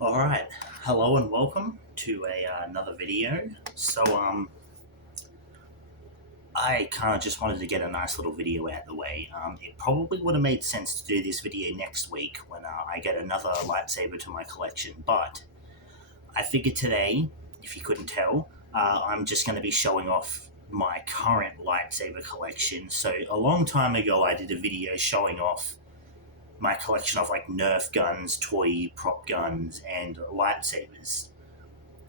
Alright, hello and welcome to another video. I kind of just wanted to get a nice little video out of the way. It probably would have made sense to do this video next week when I get another lightsaber to my collection, but I figured today, if you couldn't tell, I'm just going to be showing off my current lightsaber collection. So a long time ago I did a video showing off my collection of like Nerf guns, toy prop guns, and lightsabers.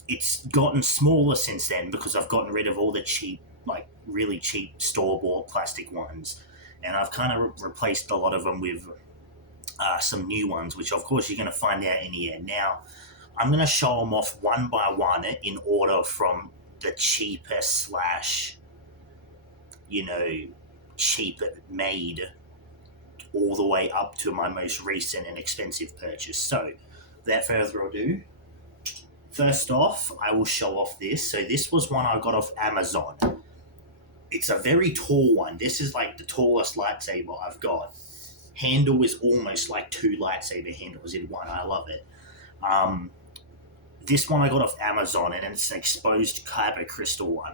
It's gotten smaller since then because I've gotten rid of all the cheap, like really cheap store bought plastic ones, and I've kind of replaced a lot of them with some new ones, which of course you're going to find out in the end. Now, I'm going to show them off one by one in order from the cheapest slash, you know, cheap made all the way up to my most recent and expensive purchase. So, without further ado, first off, I will show off this. So this was one I got off Amazon. It's a very tall one. This is like the tallest lightsaber I've got. Handle is almost like two lightsaber handles in one. I love it. This one I got off Amazon, and it's an exposed kyber crystal one.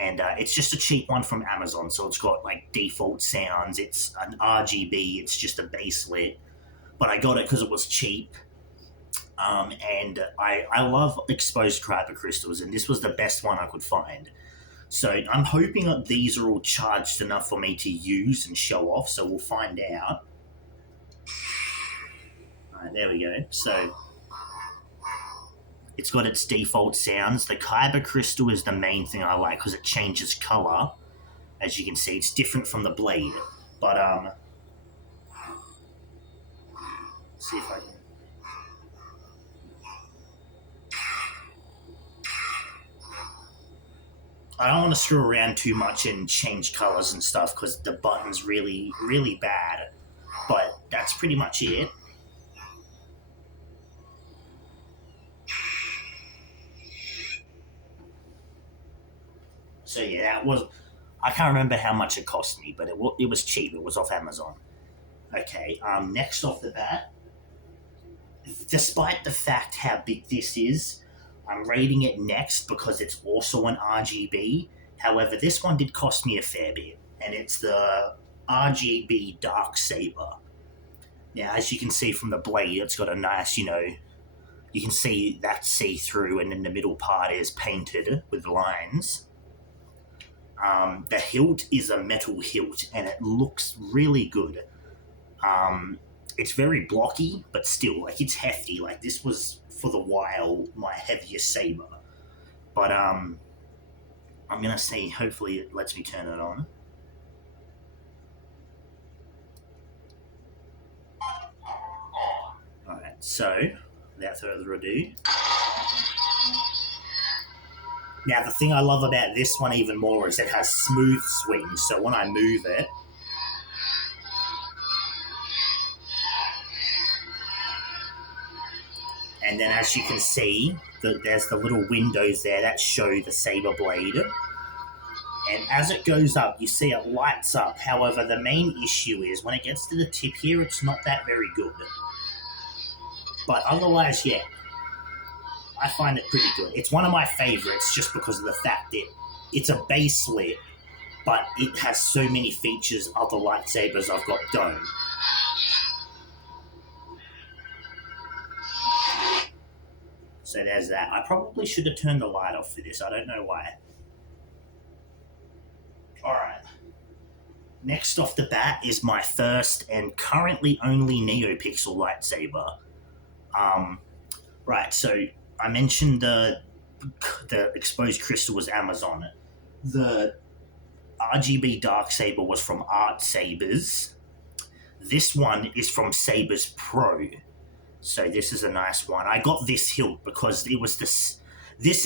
And it's just a cheap one from Amazon, so it's got like default sounds. It's an RGB. It's just a base lit, but I got it because it was cheap. And I love exposed kyber crystals, and this was the best one I could find. So I'm hoping that these are all charged enough for me to use and show off. So we'll find out. All right, there we go. So it's got its default sounds. The kyber crystal is the main thing I like because it changes color. As you can see, it's different from the blade. But see if I can. I don't want to screw around too much and change colors and stuff because the button's really, really bad. But that's pretty much it. So yeah, that was. I can't remember how much it cost me, but it was cheap. It was off Amazon. Okay. Next off the bat, despite the fact how big this is, I'm rating it next because it's also an RGB. However, this one did cost me a fair bit, and it's the RGB Dark Saber. Now, as you can see from the blade, it's got a nice, you can see that see-through, and then the middle part is painted with lines. The hilt is a metal hilt, and it looks really good. It's very blocky, but still, like, it's hefty. Like, this was, for the while, my heaviest saber. But, I'm going to see, hopefully it lets me turn it on. Alright, so, without further ado. Now, the thing I love about this one even more is it has smooth swings, so when I move it, and then as you can see, there's the little windows there that show the saber blade. And as it goes up, you see it lights up. However, the main issue is when it gets to the tip here, it's not that very good. But otherwise, yeah, I find it pretty good. It's one of my favorites just because of the fact that it's a base lit, but it has so many features other lightsabers I've got don't. So there's that. I probably should have turned the light off for this. I don't know why. Alright. Next off the bat is my first and currently only NeoPixel lightsaber. Right, so I mentioned the exposed crystal was Amazon. The RGB Darksaber was from Art Sabers. This one is from Sabers Pro. So this is a nice one. I got this hilt because it was this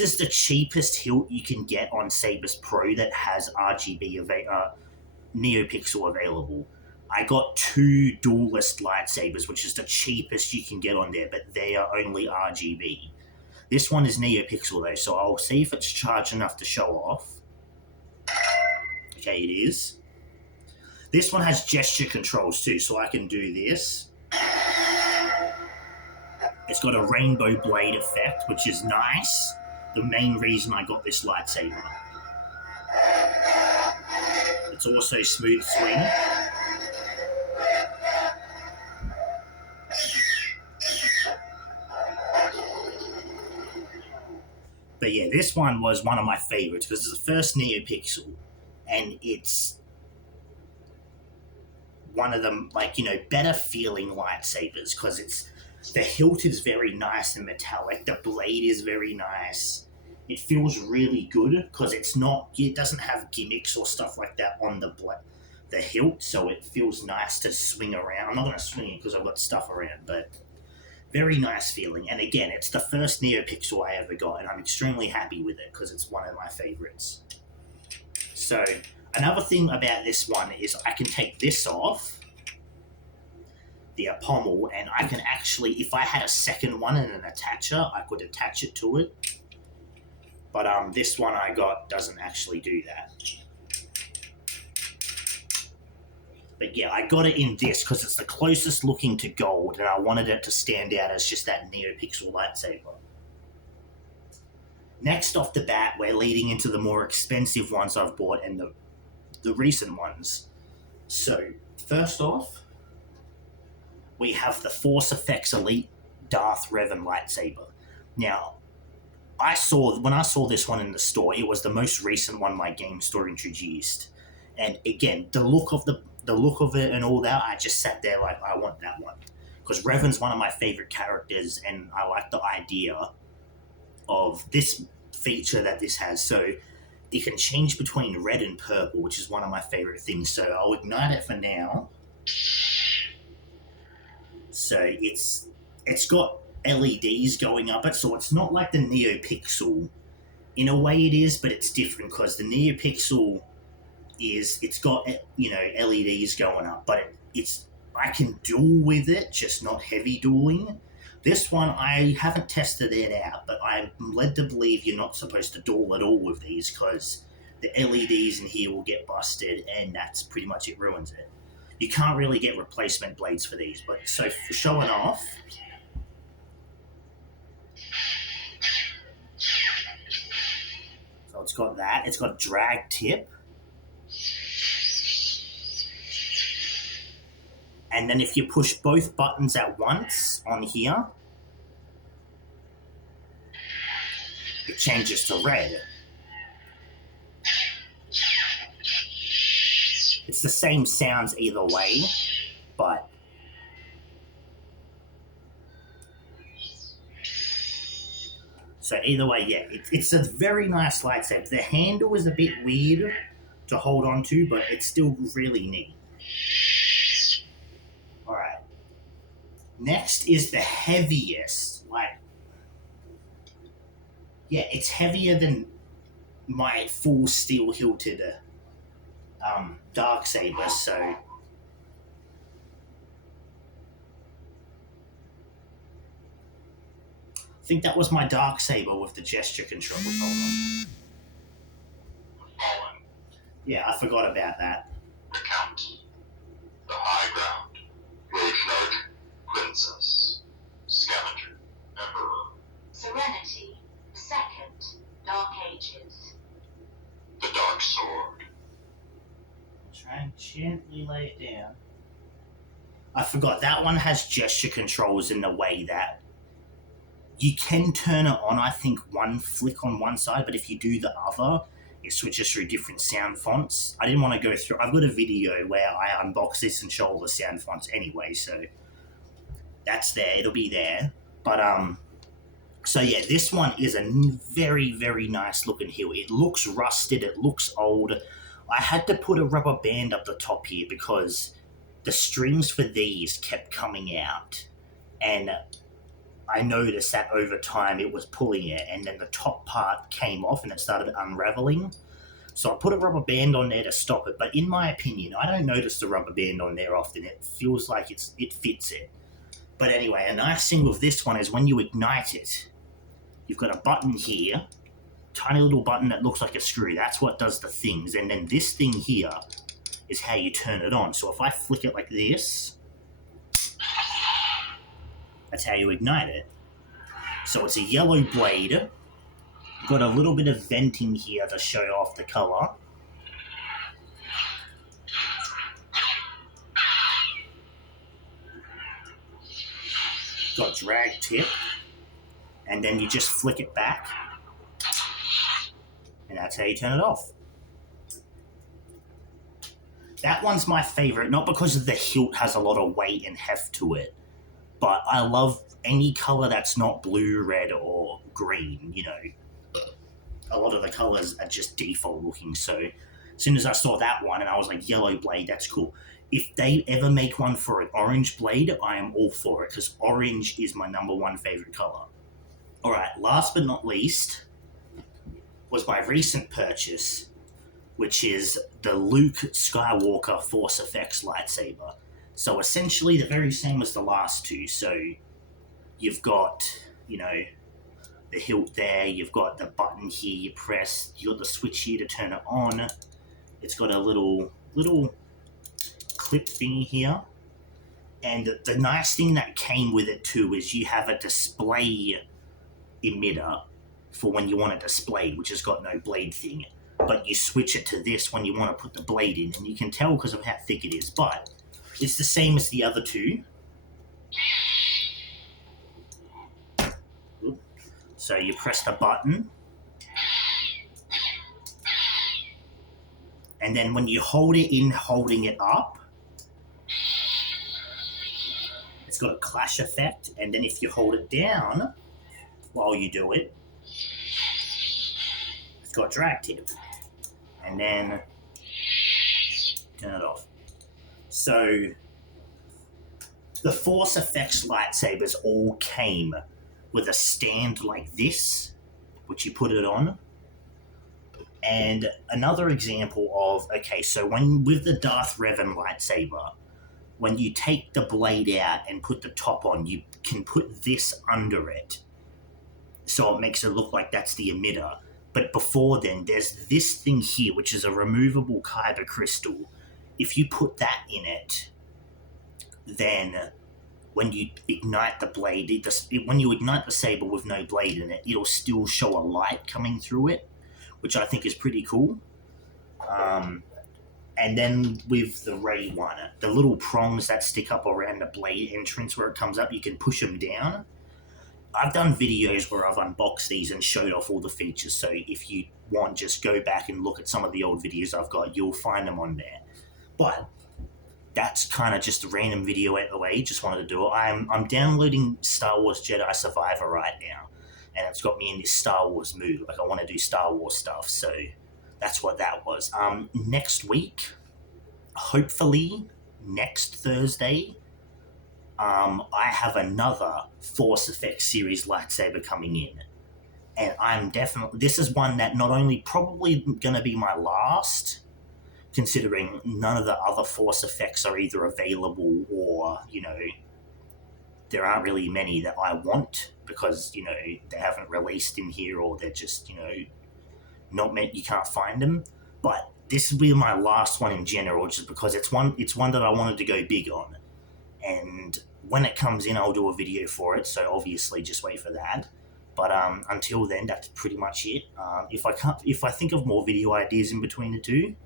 is the cheapest hilt you can get on Sabers Pro that has RGB NeoPixel available. I got two dualist lightsabers, which is the cheapest you can get on there, but they are only RGB. This one is NeoPixel though, so I'll see if it's charged enough to show off. Okay, it is. This one has gesture controls too, so I can do this. It's got a rainbow blade effect, which is nice. The main reason I got this lightsaber. It's also smooth swing. But yeah, this one was one of my favorites because it's the first NeoPixel, and it's one of them, like, you know, better feeling lightsabers because the hilt is very nice and metallic. The blade is very nice. It feels really good because it doesn't have gimmicks or stuff like that on the hilt, so it feels nice to swing around. I'm not going to swing it because I've got stuff around, but very nice feeling. And again, it's the first NeoPixel I ever got, and I'm extremely happy with it because it's one of my favorites. So another thing about this one is I can take this off, the pommel, and I can actually, if I had a second one and an attacher, I could attach it to it. But this one I got doesn't actually do that. But yeah, I got it in this because it's the closest looking to gold, and I wanted it to stand out as just that NeoPixel lightsaber. Next off the bat, we're leading into the more expensive ones I've bought and the recent ones. So, first off, we have the Force Effects Elite Darth Revan lightsaber. Now, when I saw this one in the store, it was the most recent one my game store introduced. And again, the look of it and all that, I just sat there like, I want that one. Because Revan's one of my favorite characters, and I like the idea of this feature that this has. So it can change between red and purple, which is one of my favorite things. So I'll ignite it for now. So it's got LEDs going up it, so it's not like the NeoPixel. In a way it is, but it's different because the NeoPixel it's got, you know, LEDs going up, but I can duel with it, just not heavy dueling. This one I haven't tested it out, but I'm led to believe you're not supposed to duel at all with these because the LEDs in here will get busted, and that's pretty much it, ruins it. You can't really get replacement blades for these, but so for showing off, so it's got that. It's got drag tip. And then if you push both buttons at once on here, it changes to red. It's the same sounds either way, but so either way, yeah, it's a very nice lightsaber. The handle is a bit weird to hold on to, but it's still really neat. All right. Next is the heaviest. Yeah, it's heavier than my full steel hilted Darksaber, so I think that was my Darksaber with the gesture controls. Hold on. Yeah, I forgot about that. Recount the high ground, Road Sergeant, Princess, Scavenger, Emperor, Serenity, Second, Dark Ages. the Dark Sword. Try and gently lay it down. I forgot, that one has gesture controls in the way that you can turn it on, I think, one flick on one side, but if you do the other, it switches through different sound fonts. I didn't want to go through. I've got a video where I unbox this and show all the sound fonts anyway, so that's there. It'll be there. But, so yeah, this one is a very, very nice looking hill. It looks rusted. It looks old. I had to put a rubber band up the top here because the strings for these kept coming out, and I noticed that over time it was pulling it, and then the top part came off and it started unraveling. So I put a rubber band on there to stop it, but in my opinion, I don't notice the rubber band on there often. It feels like it fits it. But anyway, a nice thing with this one is when you ignite it, you've got a button here, tiny little button that looks like a screw. That's what does the things. And then this thing here is how you turn it on. So if I flick it like this, that's how you ignite it. So it's a yellow blade. Got a little bit of venting here to show off the color. Got drag tip. And then you just flick it back. And that's how you turn it off. That one's my favorite, not because the hilt has a lot of weight and heft to it, but I love any color that's not blue, red, or green. You know, a lot of the colors are just default looking. So as soon as I saw that one and I was like, yellow blade, that's cool. If they ever make one for an orange blade, I am all for it, because orange is my number one favorite color. All right, last but not least was my recent purchase, which is the Luke Skywalker Force Effects lightsaber. So essentially the very same as the last two. So you've got, you know, the hilt there, you've got the button here you press, you've got the switch here to turn it on. It's got a little clip thingy here. And the nice thing that came with it too is you have a display emitter for when you want it displayed, which has got no blade thing. But you switch it to this when you want to put the blade in, and you can tell because of how thick it is. But it's the same as the other two. So you press the button, and then when you hold it in, holding it up, it's got a clash effect. And then if you hold it down while you do it, it's got drag tip. And then turn it off. So the Force Effects lightsabers all came with a stand like this, which you put it on. And another example of, okay, so when with the Darth Revan lightsaber, when you take the blade out and put the top on, you can put this under it. So it makes it look like that's the emitter. But before then, there's this thing here, which is a removable kyber crystal. If you put that in it, then when you ignite the blade, when you ignite the saber with no blade in it, it'll still show a light coming through it, which I think is pretty cool. And then with the Rey one, the little prongs that stick up around the blade entrance where it comes up, you can push them down. I've done videos where I've unboxed these and showed off all the features, so if you want, just go back and look at some of the old videos I've got. You'll find them on there. But that's kind of just a random video out of the way. Just wanted to do it. I'm downloading Star Wars Jedi Survivor right now, and it's got me in this Star Wars mood. Like, I want to do Star Wars stuff, so that's what that was. Next week, hopefully next Thursday, I have another Force Effects series lightsaber coming in. And I'm definitely... This is one that not only probably going to be my last, considering none of the other Force Effects are either available or, you know, there aren't really many that I want because, you know, they haven't released in here or they're just, you know, not meant, you can't find them. But this will be my last one in general, just because it's one that I wanted to go big on. And when it comes in, I'll do a video for it. So obviously, just wait for that. But until then, that's pretty much it. If I think of more video ideas in between the two,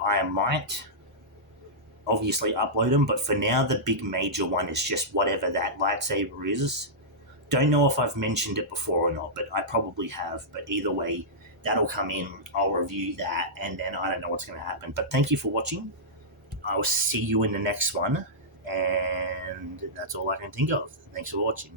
I might obviously upload them. But for now, the big major one is just whatever that lightsaber is. Don't know if I've mentioned it before or not, but I probably have. But either way, that'll come in. I'll review that, and then I don't know what's going to happen. But thank you for watching. I'll see you in the next one. And that's all I can think of. Thanks for watching.